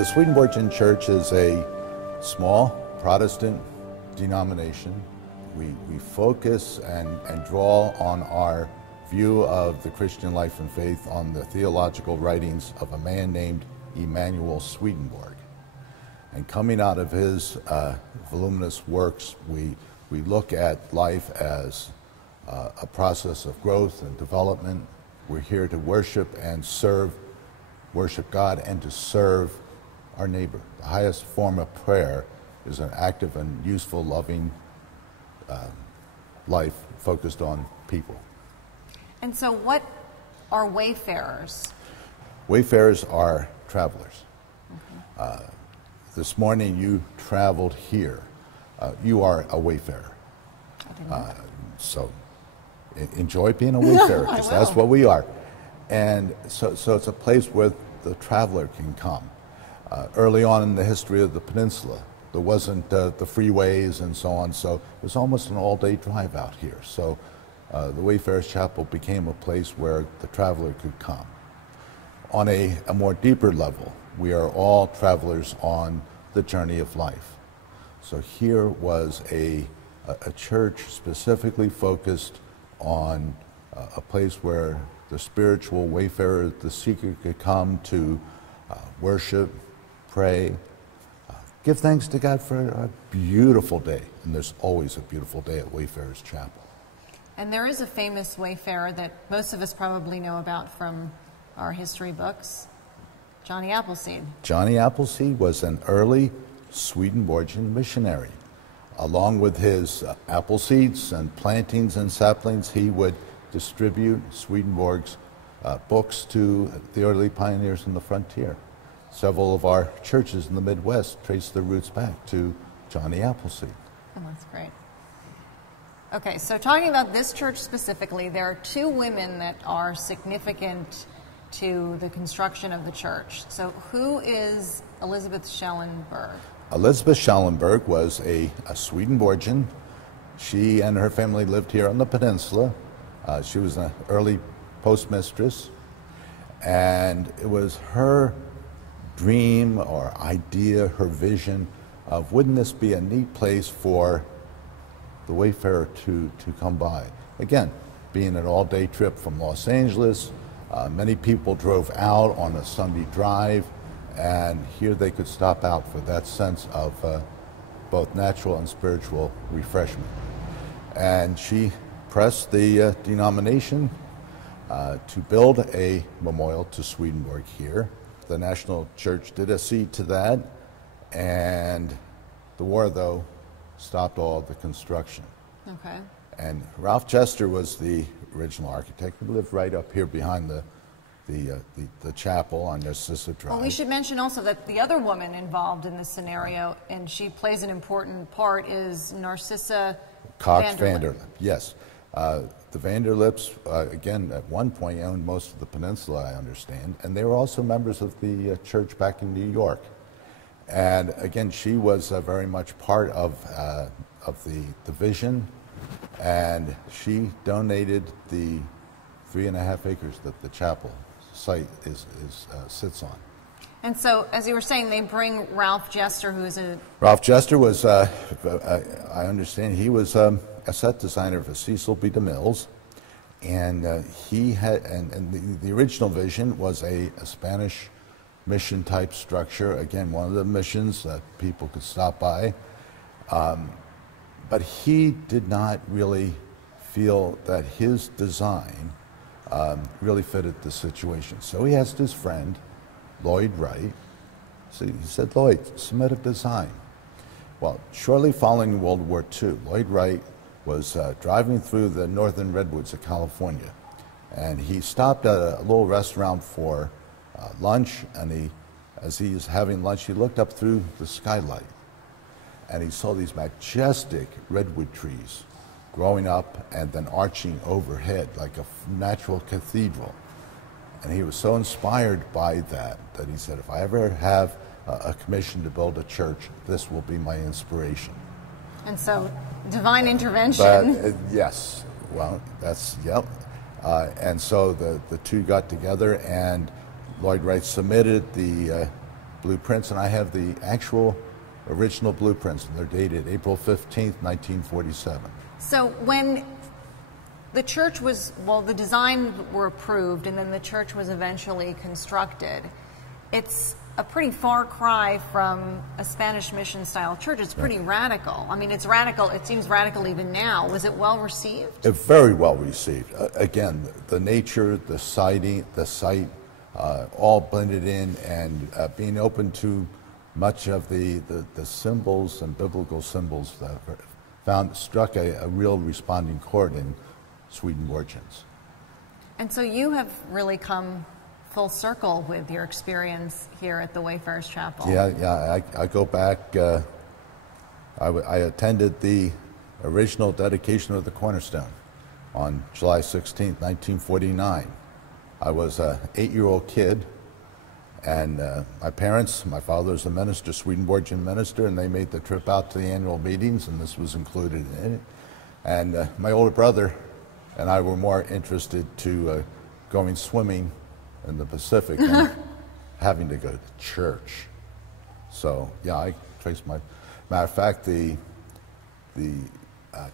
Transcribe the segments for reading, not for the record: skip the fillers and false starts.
The Swedenborgian Church is a small Protestant denomination. We focus and draw on our view of the Christian life and faith on the theological writings of a man named Emanuel Swedenborg. And coming out of his voluminous works, we look at life as a process of growth and development. We're here to worship and worship God and to serve our neighbor. The highest form of prayer is an active and useful, loving life focused on people. And so what are wayfarers? Wayfarers are travelers. Mm-hmm. This morning you traveled here. You are a wayfarer. So enjoy being a wayfarer, because that's what we are. And so it's a place where the traveler can come. Early on in the history of the peninsula, there wasn't the freeways and so on, so it was almost an all-day drive out here. So the Wayfarers Chapel became a place where the traveler could come. On a more deeper level, we are all travelers on the journey of life. So here was a church specifically focused on a place where the spiritual wayfarer, the seeker, could come to worship, pray, give thanks to God for a beautiful day. And there's always a beautiful day at Wayfarers Chapel. And there is a famous wayfarer that most of us probably know about from our history books, Johnny Appleseed. Johnny Appleseed was an early Swedenborgian missionary. Along with his apple seeds and plantings and saplings, he would distribute Swedenborg's books to the early pioneers in the frontier. Several of our churches in the Midwest trace their roots back to Johnny Appleseed. Oh, that's great. Okay, so talking about this church specifically, there are two women that are significant to the construction of the church. So who is Elizabeth Schellenberg? Elizabeth Schellenberg was a Swedenborgian. She and her family lived here on the peninsula. She was an early postmistress, and it was her dream or idea, her vision of, wouldn't this be a neat place for the wayfarer to come by? Again, being an all-day trip from Los Angeles, many people drove out on a Sunday drive, and here they could stop out for that sense of both natural and spiritual refreshment. And she pressed the denomination to build a memorial to Swedenborg here. The National Church did accede to that, and the war, though, stopped all the construction. Okay. And Ralph Chester was the original architect. He lived right up here behind the chapel on Narcissa Drive. Well, we should mention also that the other woman involved in this scenario, and she plays an important part, is Narcissa Cox Vanderlip. Yes. The Vanderlips, again, at one point owned most of the peninsula, I understand, and they were also members of the church back in New York. And again, she was very much part of the vision, and she donated the 3.5 acres that the chapel site sits on. And so, as you were saying, they bring Ralph Jester, who is a... Ralph Jester was, I understand, he was a set designer for Cecil B. DeMille's, and he had, and the original vision was a Spanish mission type structure. Again, one of the missions that people could stop by, but he did not really feel that his design really fitted the situation. So he asked his friend, Lloyd Wright, so he said, Lloyd, submit a design. Well, shortly following World War II, Lloyd Wright was driving through the northern redwoods of California, and he stopped at a little restaurant for lunch, and as he was having lunch, he looked up through the skylight, and he saw these majestic redwood trees growing up and then arching overhead like a natural cathedral. And he was so inspired by that he said, if I ever have a commission to build a church, this will be my inspiration. And so, divine intervention. But, yes, well, that's, yep. And so the two got together, and Lloyd Wright submitted the blueprints, and I have the actual original blueprints, and they're dated April 15th, 1947. So when the church was, well, the designs were approved and then the church was eventually constructed, it's a pretty far cry from a Spanish mission style church. It's pretty radical. I mean, it's radical. It seems radical even now. Was it well received? Very well received. Again, the nature, the site, all blended in, and being open to much of the symbols and biblical symbols that struck a real responding chord in Swedenborgians. And so you have really come full circle with your experience here at the Wayfarers Chapel. Yeah. I go back. I attended the original dedication of the cornerstone on July 16th, 1949. I was an 8-year-old kid, and my parents, my father's a minister, Swedenborgian minister, and they made the trip out to the annual meetings, and this was included in it. And my older brother and I were more interested to going swimming in the Pacific than having to go to church. So yeah, I traced my. Matter of fact, the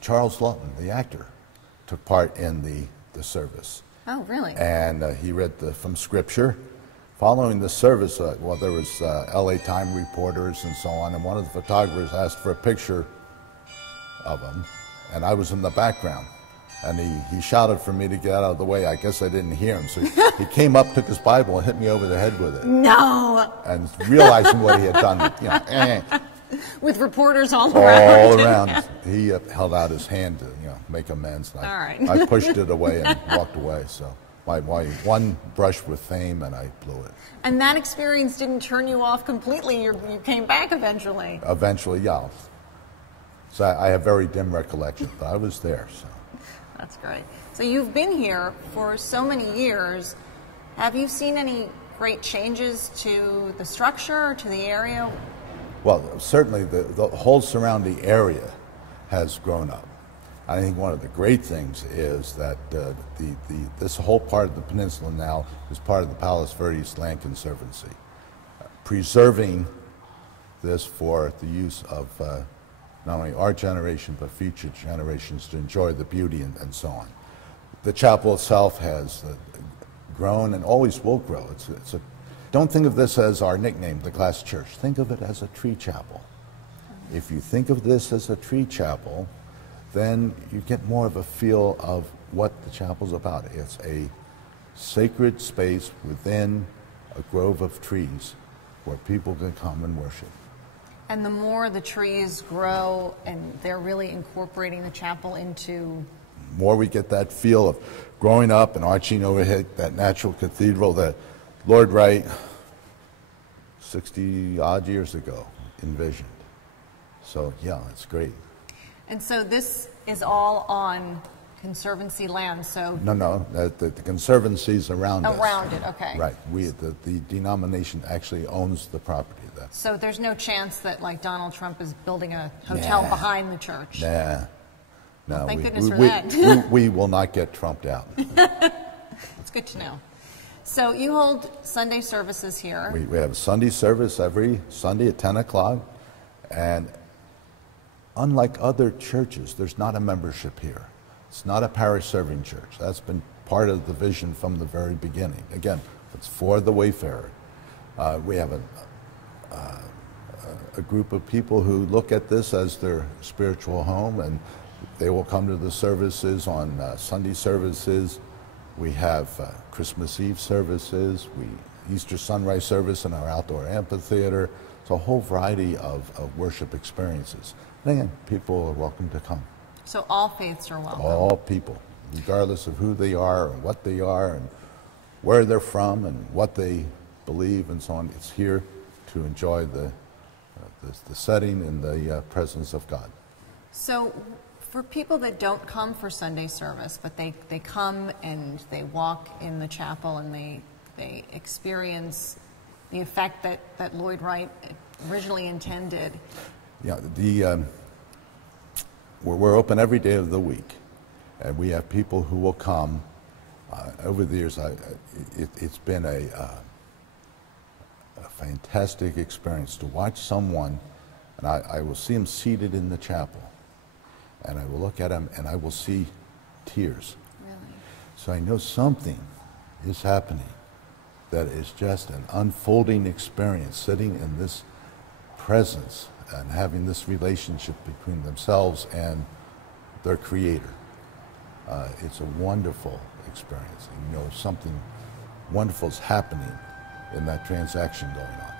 Charles Lawton, the actor, took part in the service. Oh, really? And he read from Scripture. Following the service, well, there was L.A. Time reporters and so on, and one of the photographers asked for a picture of him, and I was in the background. And he shouted for me to get out of the way. I guess I didn't hear him. So he came up, took his Bible, and hit me over the head with it. No! And realizing what he had done, with reporters all around. All around. He held out his hand to make amends. And all right. I pushed it away and walked away. So my one brush with fame, and I blew it. And that experience didn't turn you off completely. You came back eventually. Eventually, yeah. So I have very dim recollection, but I was there. So. That's great. So you've been here for so many years. Have you seen any great changes to the structure, to the area? Well, certainly the whole surrounding area has grown up. I think one of the great things is that this whole part of the peninsula now is part of the Palos Verdes Land Conservancy, preserving this for the use of not only our generation, but future generations to enjoy the beauty and so on. The chapel itself has grown and always will grow. Don't think of this as our nickname, the Glass Church. Think of it as a tree chapel. If you think of this as a tree chapel, then you get more of a feel of what the chapel's about. It's a sacred space within a grove of trees where people can come and worship. And the more the trees grow and they're really incorporating the chapel into... The more we get that feel of growing up and arching overhead, that natural cathedral that Lord Wright, 60-odd years ago, envisioned. So, yeah, it's great. And so this is all on Conservancy land, so... No, the Conservancy's around us. Around it, okay. Right. The denomination actually owns the property there. So there's no chance that, like, Donald Trump is building a hotel behind the church? Nah. No, well, thank goodness for that. we will not get trumped out. That's good to know. So you hold Sunday services here. We have a Sunday service every Sunday at 10 o'clock. And unlike other churches, there's not a membership here. It's not a parish serving church. That's been part of the vision from the very beginning. Again, it's for the Wayfarer. We have a group of people who look at this as their spiritual home, and they will come to the services on Sunday services. We have Christmas Eve services, Easter sunrise service in our outdoor amphitheater. It's a whole variety of worship experiences. And again, people are welcome to come. So all faiths are welcome? All people, regardless of who they are and what they are and where they're from and what they believe and so on. It's here to enjoy the setting and the presence of God. So for people that don't come for Sunday service, but they come and they walk in the chapel and they experience the effect that Lloyd Wright originally intended. Yeah, we're open every day of the week, and we have people who will come. Over the years, it's been a fantastic experience to watch someone, and I will see him seated in the chapel, and I will look at him and I will see tears. Really? So I know something is happening that is just an unfolding experience, sitting in this presence and having this relationship between themselves and their Creator. It's a wonderful experience. And, you know, something wonderful is happening in that transaction going on.